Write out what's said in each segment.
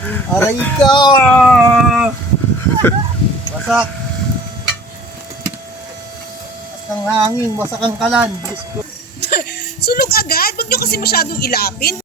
Aray ka! Wasak. Wasak ang hangin, wasak ang kalan. Diyos ko. Sunog agad, wag nyo kasi masyadong ilapit.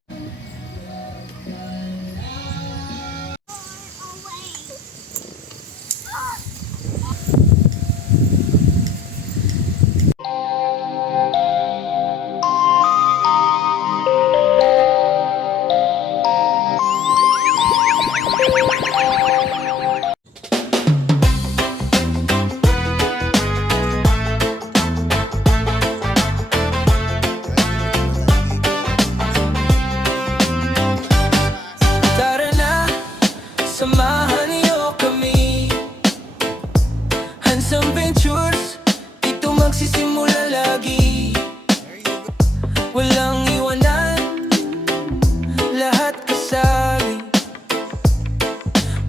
Tara na, samahan niyo kami. Handsome Ventures, dito magsisimula lagi. Walang iwanan, lahat kasali.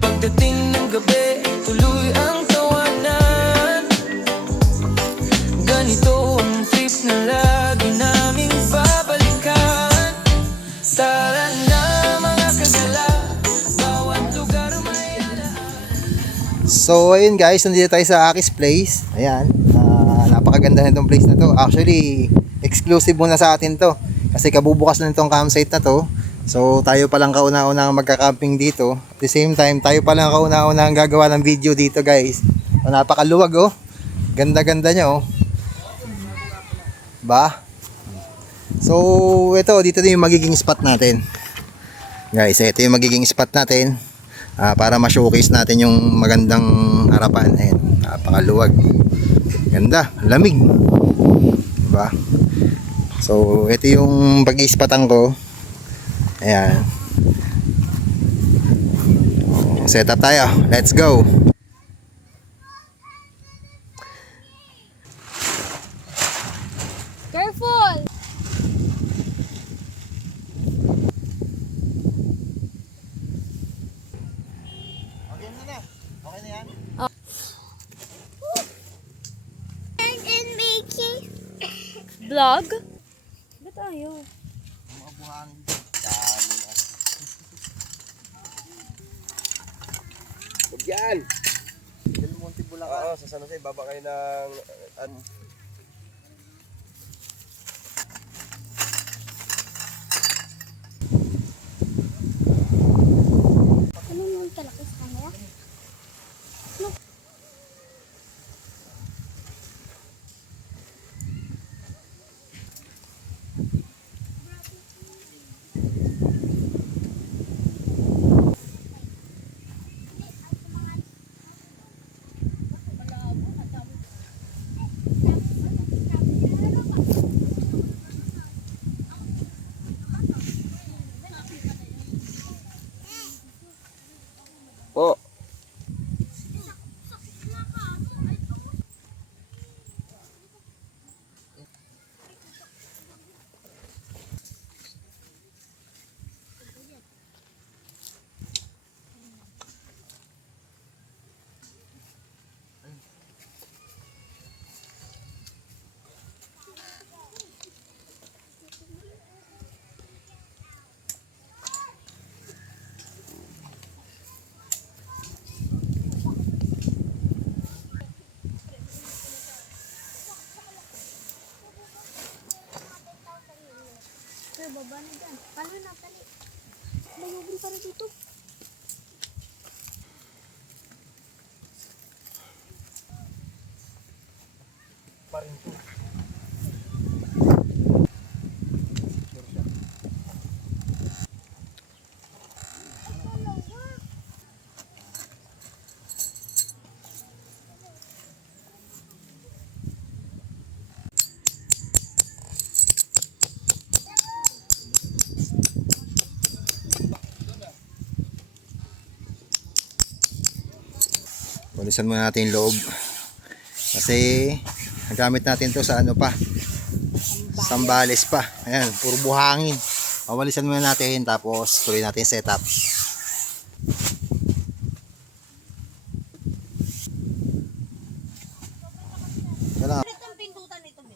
Pagdating ng gabi, tuloy ang tawanan. Ganito ang trip na lagi naming babalikan. Tara na mga kagala, bawat lugar may alaan. So ayun guys, nandito tayo sa Aki's Place. Ayan, napakaganda na itong place na to. Actually, exclusive muna sa atin to. Kasi kabubukas na itong campsite na to. So tayo palang kauna-una ang magka-camping dito. At the same time, tayo palang kauna-una ang gagawa ng video dito guys. So, napakaluwag oh. Ganda-ganda niya oh. Ba? So ito, dito na yung magiging spot natin. Guys, ito yung magiging spot natin. Para ma-showcase natin yung magandang harapan. Ayan, napakaluwag. Ganda, lamig. Diba? So, ito yung pag-iispatan ko. Ayan. Set up tayo. Let's go. Careful! Okay na na. Okay na yan. And making vlog? Ba tayo? Mga buhangin. Dami na. Huwag yan! Del Monte, Bulacan. Oo, sa San Jose, baba kayo ng... Ano yung kalaki sa camera? Po! Sir, baba na dyan. Paano na, tali? Mayroon para dito. Pulisan muna natin yung loob. Kasi nagamit natin to sa ano pa, Sambales pa. Ayan, puro buhangin. Pawalisan muna natin tapos tuloy natin setup. Yan. Ang pindutan nito, be.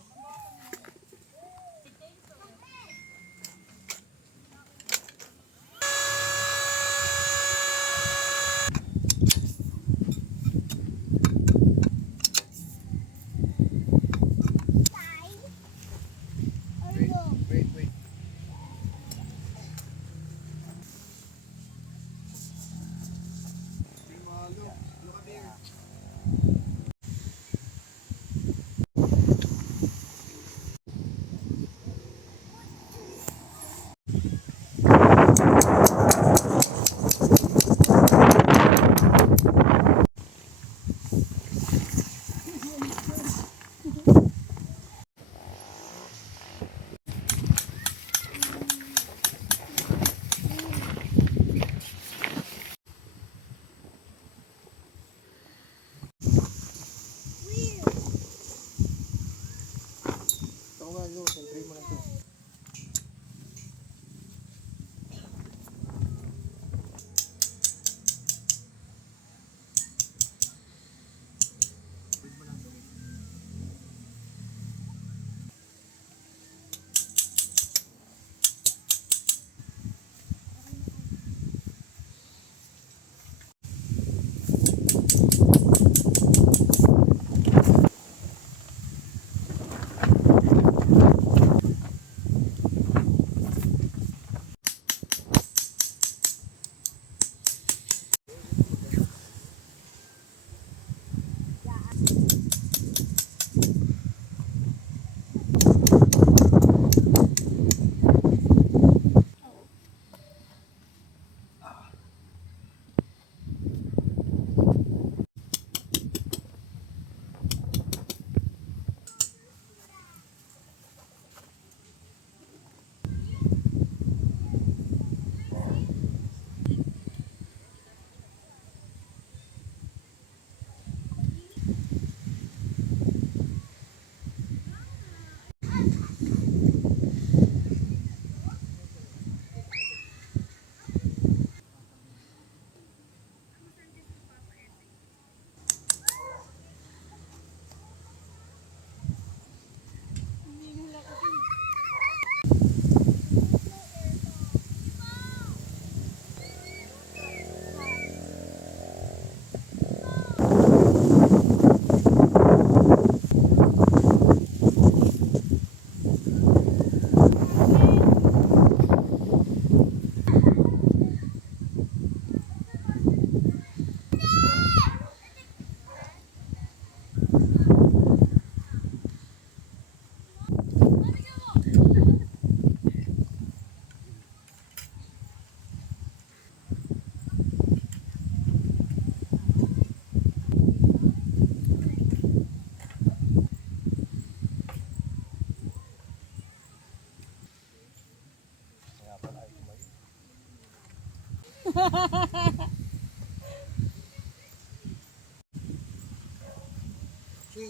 She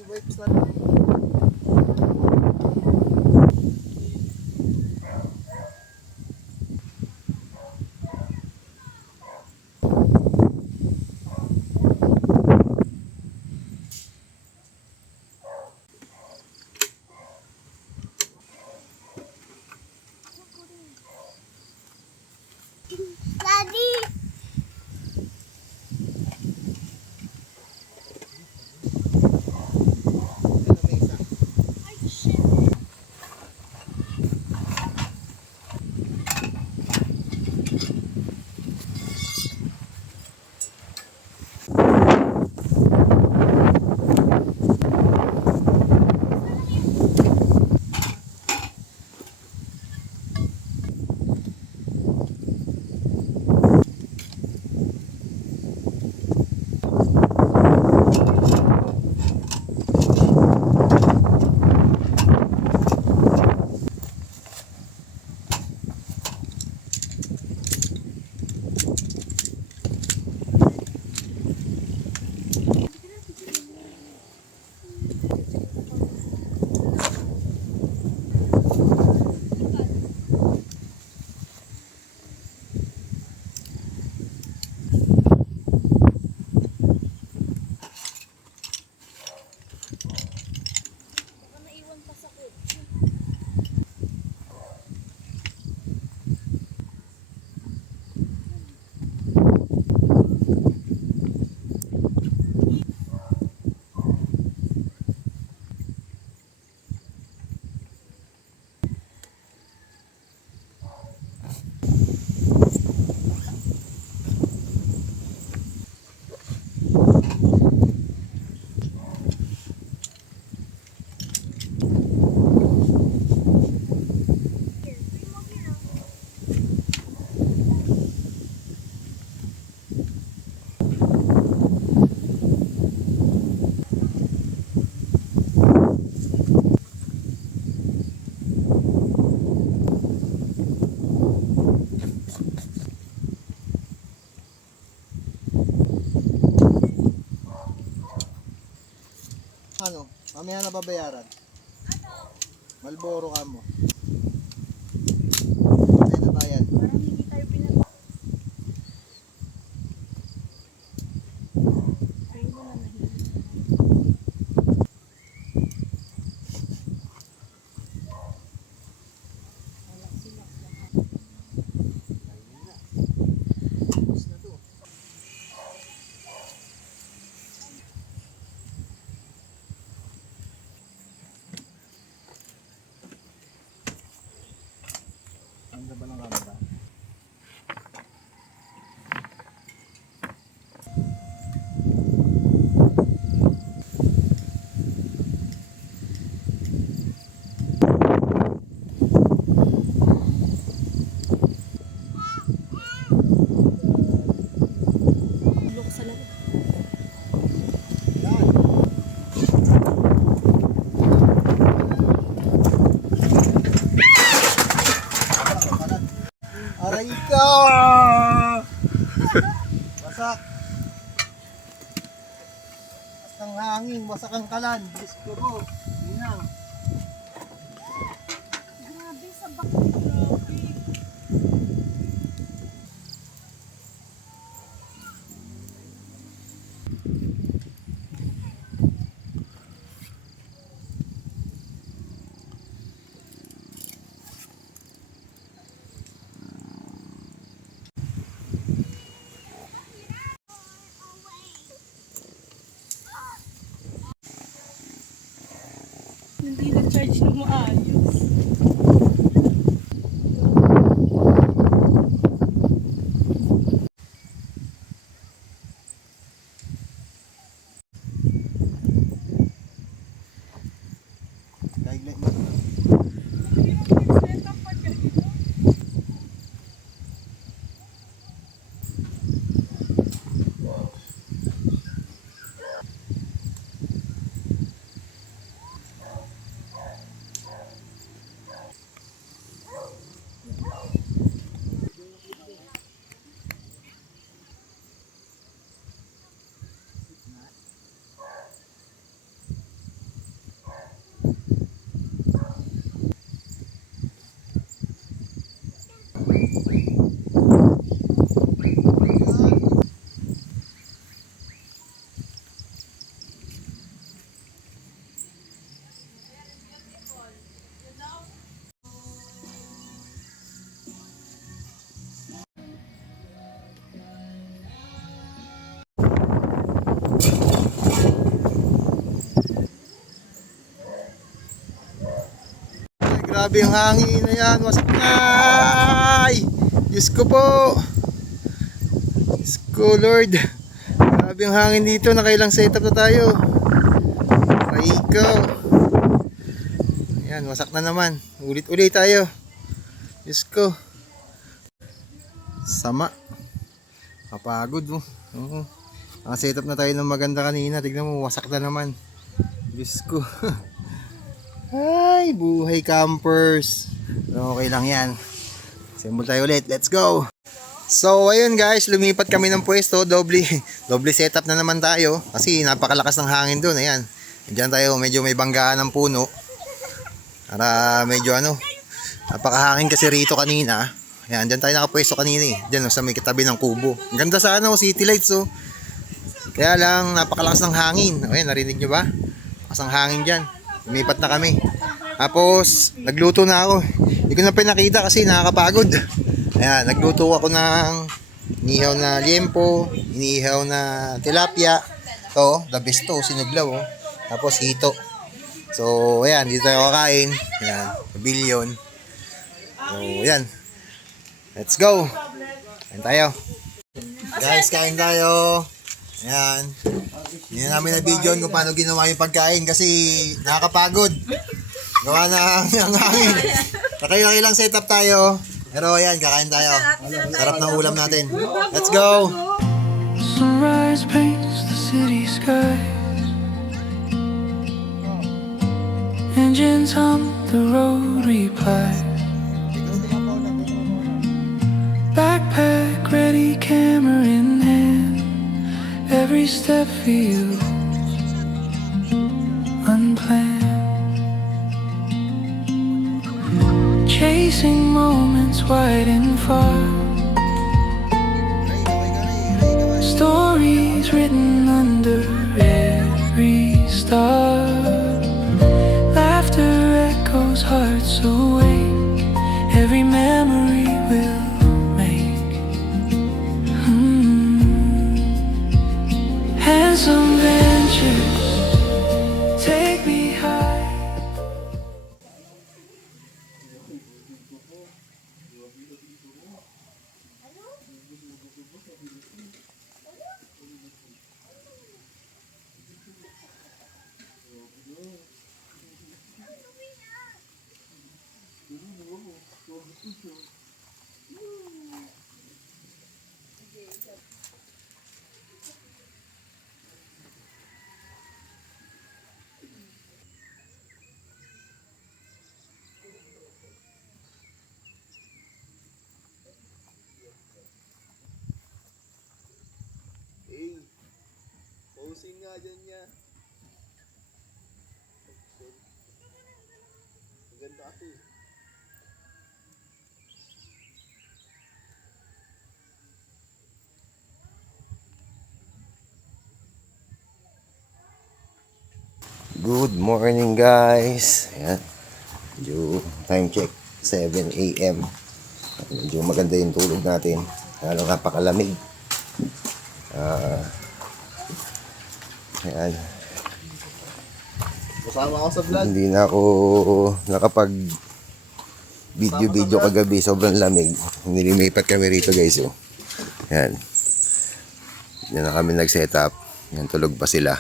wipes na. Daddy! Ay, shit. Ano? Mamaya na babayaran. Ano? Malboro ka mo. Mamaya na bayad. Parang hindi tayo pinag... Pray mo na nahihin. Tapos na to. Ang gaba ng camera. Loko sa loob. Yan. Aray ka! Wasak! Wasak ang hangin, wasak ang kalan. Diyos ko po. Inang. Grabe sa bak... Hindi na-charge na maayos. Guideline mo. Grabe yung hangin. Ayan, wasak na. Ay! Diyos ko po. Diyos ko, Lord. Grabe yung hangin dito. Nakailang setup na tayo. Paikaw. Ayan, wasak na naman. Ulit-ulit tayo. Diyos ko. Sama. Kapagod mo. Oo. Nakasetup na tayo ng maganda kanina. Tignan mo, wasak na naman. Diyos ko. Ay, buhay campers. Okay lang yan. Assemble tayo ulit. Let's go. So, ayun guys. Lumipat kami ng pwesto. Doble setup na naman tayo. Kasi napakalakas ng hangin doon. Ayan. Diyan tayo. Medyo may banggaan ng puno. Para medyo napakahangin kasi rito kanina. Ayan. Diyan tayo nakapwesto kanina eh. Diyan sa may katabi ng kubo. Ang ganda sa city lights oh. Kaya lang napakalakas ng hangin. Ayan, narinig nyo ba? Lakas ng hangin dyan. Lumipat na kami. Tapos, nagluto na ako. Hindi ko na pinakita kasi nakakapagod. Ayan, nagluto ako ng inihaw na liempo, inihaw na tilapia. Ito, the best to, sinuglaw. Oh. Tapos hito. So, ayan, dito tayo kakain. Ayan, billion. So, ayan. Let's go. Kain tayo. Guys, kain tayo. Ayan. Hindi na namin na-video kung paano ginawa yung pagkain kasi nakakapagod. Gawa na ang hangin. Kakailang setup tayo. Pero ayan, kakain tayo. Sarap ng ulam natin. Let's go! Sunrise paints the city skies. Engines hum, the road replies. Backpack ready, camera in hand. Every step feels unplanned. Chasing moments wide and far. Stories written under every star. Laughter echoes hearts awake. Every memory will make handsome ventures take me high. Posing nga dyan niya. Maganda kasi. Good morning guys. Ayan. Medyo time check 7 AM. Medyo maganda yung tulog natin. Lalo napakalamig. Ayan. Kasama ako sa vlog. Hindi na ako nakapag video kagabi. Sobrang lamig. Nilimipat kami rito guys. Oh. Ayan. Yan na kami nag-setup. Yan, tulog pa sila.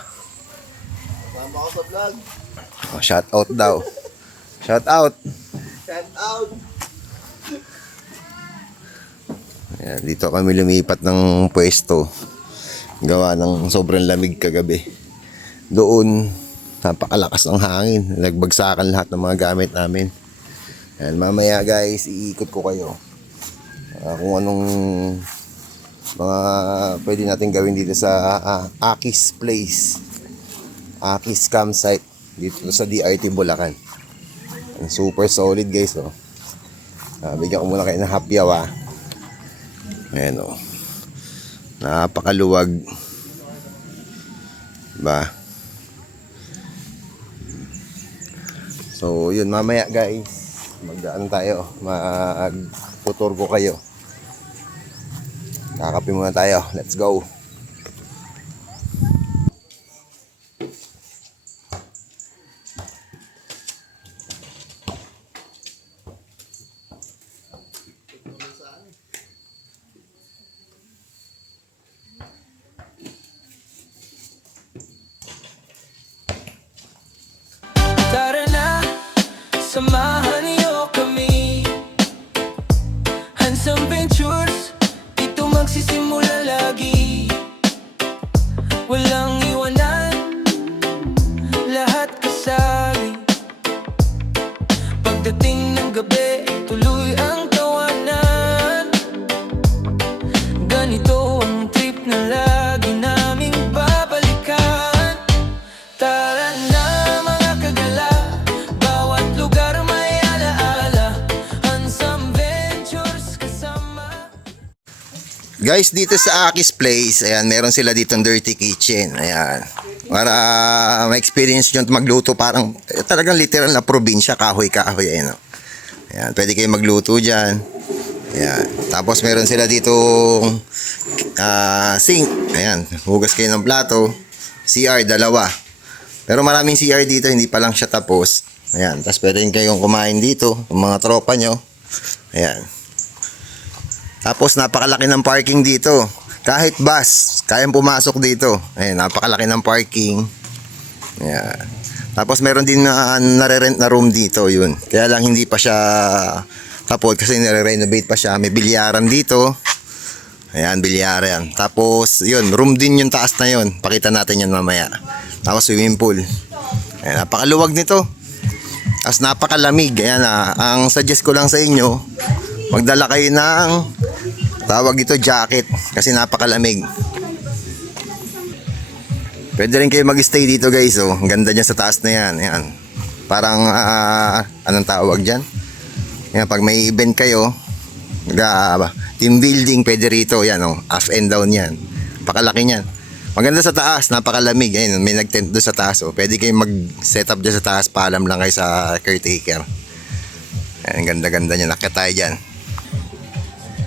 Kasama ako sa vlog. Oh, shout out daw. Shout out. Shout out. Ayan, dito kami lumipat ng pwesto. Gawa ng sobrang lamig kagabi. Doon, napakalakas ng hangin. Nagbagsakan lahat ng mga gamit namin. Ayan, mamaya guys, iikot ko kayo. Kung anong mga pwede natin gawin dito sa Akis Place. Akis Campsite. Dito sa DRT Bulacan. Super solid guys. Oh. Bigyan ko muna kayo ng hapyaw ah. Ayan o. Napakaluwag. Ba? So, yun. Mamaya guys. Magdaan tayo. Magtutur ko kayo. Kakape muna tayo. Let's go. samahan niyo kami. Handsome Ventures, dito magsisimula lagi. Walang iwanan, lahat kasali. Pagdating ng gabi, tuloy ang tawanan. Ganito ang trip na lagi naming babalikan. Tara na mga kagala, bawat lugar may alaala. Handsome Ventures kasama. Guys, dito sa Aki's Place, ayan, meron sila dito ng dirty kitchen. Ayan. Para ma-experience nyo magluto parang talagang literal na probinsya, kahoy-kahoy. Ayan, oh. Ayan, pwede kayo magluto dyan. Ayan. Tapos meron sila dito sink. Ayan, hugas kayo ng plato. CR, dalawa. Pero maraming CR dito, hindi pa lang siya tapos. Ayan, tapos pwede kayong kumain dito, yung mga tropa nyo. Ayan. Tapos napakalaki ng parking dito. Kahit bus, kayang pumasok dito. Ayan, napakalaki ng parking. Ayan. Tapos meron din na nare-rent na room dito, yun. Kaya lang hindi pa siya tapos kasi nare-renovate pa siya. May bilyaran dito. Ayan, bilyaran. Tapos, yun, room din yung taas na yun. Pakita natin yan mamaya. Tapos swimming pool. Ayan, napakaluwag nito. Tapos napakalamig. Ayan, ang suggest ko lang sa inyo, magdala kayo ng tawag ito jacket kasi napakalamig. Pwede rin kayo mag-stay dito guys, oh. Ang ganda dyan sa taas na yan. Ayan. Parang anong tawag dyan? Ayan, pag may event kayo, team building, pwede rito. Ayan, oh. Up and down yan. Pakalaki yan. Maganda sa taas, napakalamig. Ayan, may nag-tent doon sa taas, oh. Pwede kayo mag-set up dyan sa taas, paalam lang kayo sa caretaker. Ayan, ganda-ganda niya. Nakita tayo dyan.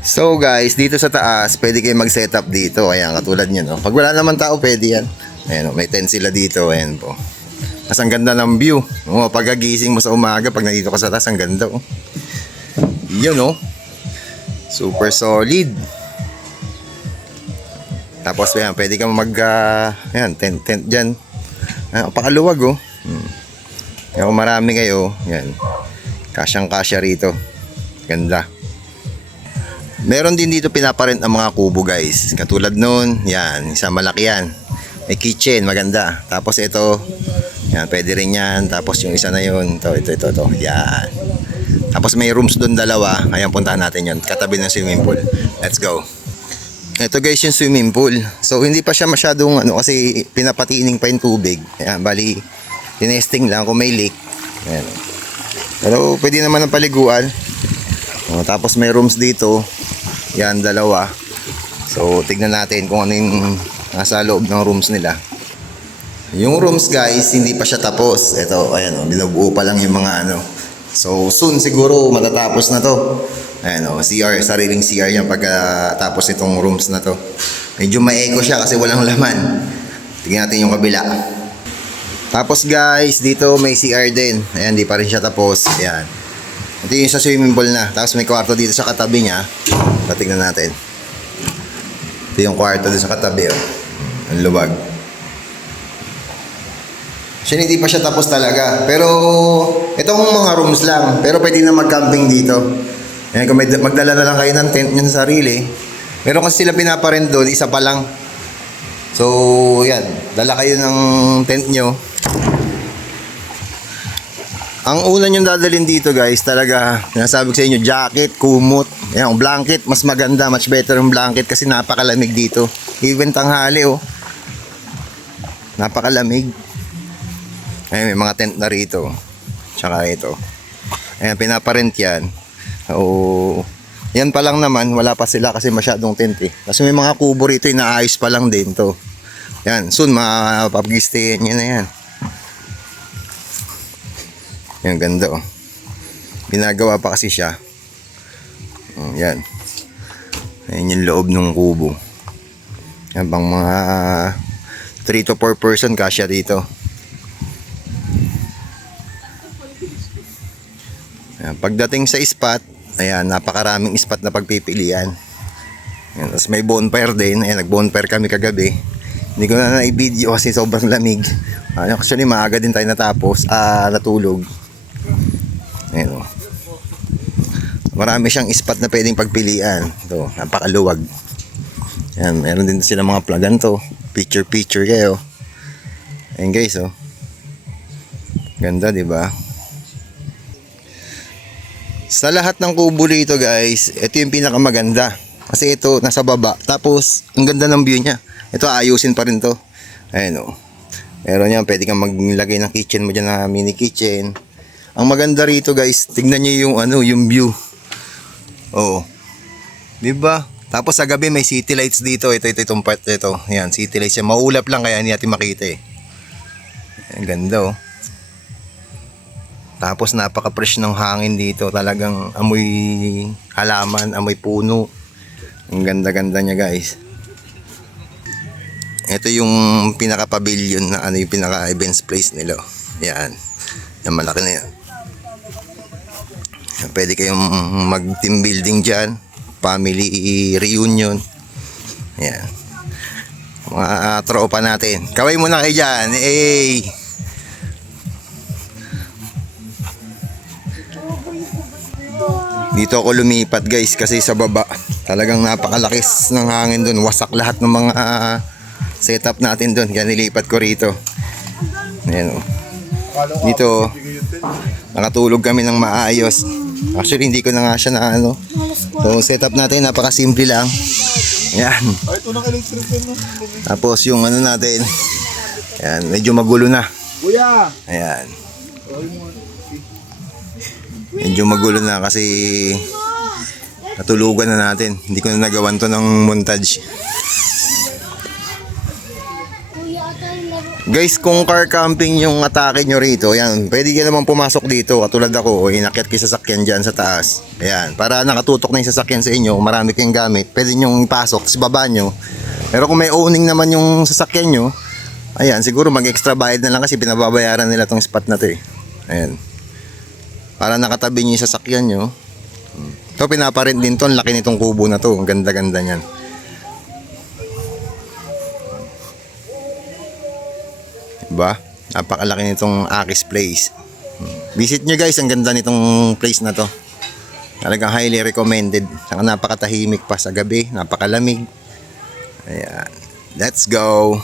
So guys, dito sa taas, pwede kayo mag-set up dito. Ayan, katulad nyo, no? Pag wala naman tao, pwede yan. Ayan, may tent sila dito. Ayan po. Mas ang ganda ng view. Oh, pagkagising mo sa umaga, pag nandito ka sa taas, ang ganda. Oh. Yun, oh. Super solid. Tapos, ayan, pwede kang ayan, tent dyan. Ayan, pakaluwag, oh. Ayan, kung marami kayo, ayan. Kasyang-kasya rito. Ganda. Meron din dito pinaparent ang mga kubo guys. Katulad nun, yan, isa malaki yan. May kitchen, maganda. Tapos ito, yan, pwede rin yan. Tapos yung isa na yun, ito. Yan. Tapos may rooms doon dalawa. Ayan, puntahan natin yun. Katabi ng swimming pool. Let's go. Ito guys yung swimming pool. So hindi pa siya masyadong kasi pinapatiining pa yung tubig. Ayan, bali, tinesting lang kung may leak. Ayan. Pero pwede naman ang paliguan. Tapos may rooms dito. Yan, dalawa. So, tignan natin kung ano yung nasa loob ng rooms nila. Yung rooms guys, hindi pa siya tapos. Ito, ayan, binubuo pa lang yung mga So, soon siguro matatapos na to. Ayan, CR, sariling CR yan pagkatapos itong rooms na to. Medyo ma-echo siya kasi walang laman. Tignan natin yung kabila. Tapos guys, dito may CR din. Ayan, di pa rin siya tapos. Ayan. Ito yung sa swimming pool na. Tapos may kwarto dito sa katabi niya. Patingnan natin. Ito yung kwarto dito sa katabi. Oh. Ang luwag. Siya hindi pa siya tapos talaga. Pero itong mga rooms lang. Pero pwede na mag-camping dito. Ayan, kung magdala na lang kayo ng tent nyo sa sarili. Meron kasi sila pinaparent doon. Isa pa lang. So yan. Dala kayo ng tent nyo. Ang una nyo dadalhin dito guys, talaga, sinasabi ko sa inyo, jacket, kumot, yan, blanket, mas maganda, much better yung blanket kasi napakalamig dito. Even tanghali, oh. Napakalamig. Ayun, may mga tent na rito. Tsaka ito. Ayan, pinaparent yan. So, yan pa lang naman, wala pa sila kasi masyadong tent eh. Kasi may mga kubo rito, inaayos pa lang din to. Yan, soon, mapapag-stayin nyo na yan. Yung ganda oh. Ginagawa pa kasi siya. Yan. Ayan yung loob ng kubo. Yan bang mga 3 to 4 person kasya dito. Ayan, pagdating sa spot, ayan, napakaraming spot na pagpipilian. Ayan, tapos may bonfire din. Ayan, nag-bonfire kami kagabi. Hindi ko na na-video kasi sobrang lamig. Actually, maaga din tayo natapos. Natulog. Ayan o. Marami siyang spot na pwedeng pagpilian. Ito, napakaluwag. Ayan, meron din sila mga plagan to. Picture kayo. Ayan guys, oh. Ganda, di ba? Sa lahat ng kubo rito, guys, ito yung pinakamaganda. Kasi ito, nasa baba. Tapos, ang ganda ng view niya. Ito, ayusin pa rin to. Ayan, oh. Meron yan, pwede kang maglagay ng kitchen mo dyan na mini kitchen. Ang maganda rito, guys, tignan niyo yung, yung view. Oo. Di ba? Tapos sa gabi may city lights dito. Itong part ito. Yan, city lights yan. Maulap lang kaya hindi natin makita eh. Ang ganda oh. Tapos napaka-fresh ng hangin dito. Talagang amoy halaman, amoy puno. Ang ganda-ganda niya guys. Ito yung pinaka-pavilion na yung pinaka-events place nila. Yan. Yan malaki na yan. Pwede kayong mag-team building dyan. Family reunion. Yan. Mga tropa natin. Kaway muna kayo dyan. Hey! Dito ako lumipat guys kasi sa baba talagang napakalakis ng hangin dun. Wasak lahat ng mga setup natin dun. Kaya nilipat ko rito. Ayan o. Dito nakatulog kami ng maayos. Actually hindi ko na nga siya na ano. So setup natin napakasimple lang. Ayan. Ay, ito ng electric fan no? Tapos yung ano natin. Ayan, medyo magulo na. Kuya! Ayan. Medyo magulo na kasi natulugan na natin. Hindi ko na nagawan to ng montage. Guys, kung car camping yung atake nyo rito, yan, pwede ka naman pumasok dito. Katulad ako, inakyat kayo sa sasakyan dyan sa taas. Ayan, para nakatutok na yung sasakyan sa inyo, marami kayong gamit, pwede nyo ipasok sa baba nyo. Pero kung may owning naman yung sasakyan nyo, ayan, siguro mag-extra bayad na lang kasi pinababayaran nila tong spot na to eh. Ayan. Para nakatabi nyo yung sasakyan nyo. Ito, pinaparent din to. Ang laki nitong kubo na to. Ang ganda-ganda nyan. Diba? Napakalaki nitong Akis Place. Visit nyo guys. Ang ganda nitong place na to. Talagang highly recommended. Saka napakatahimik pa sa gabi. Napakalamig. Ayan. Let's go.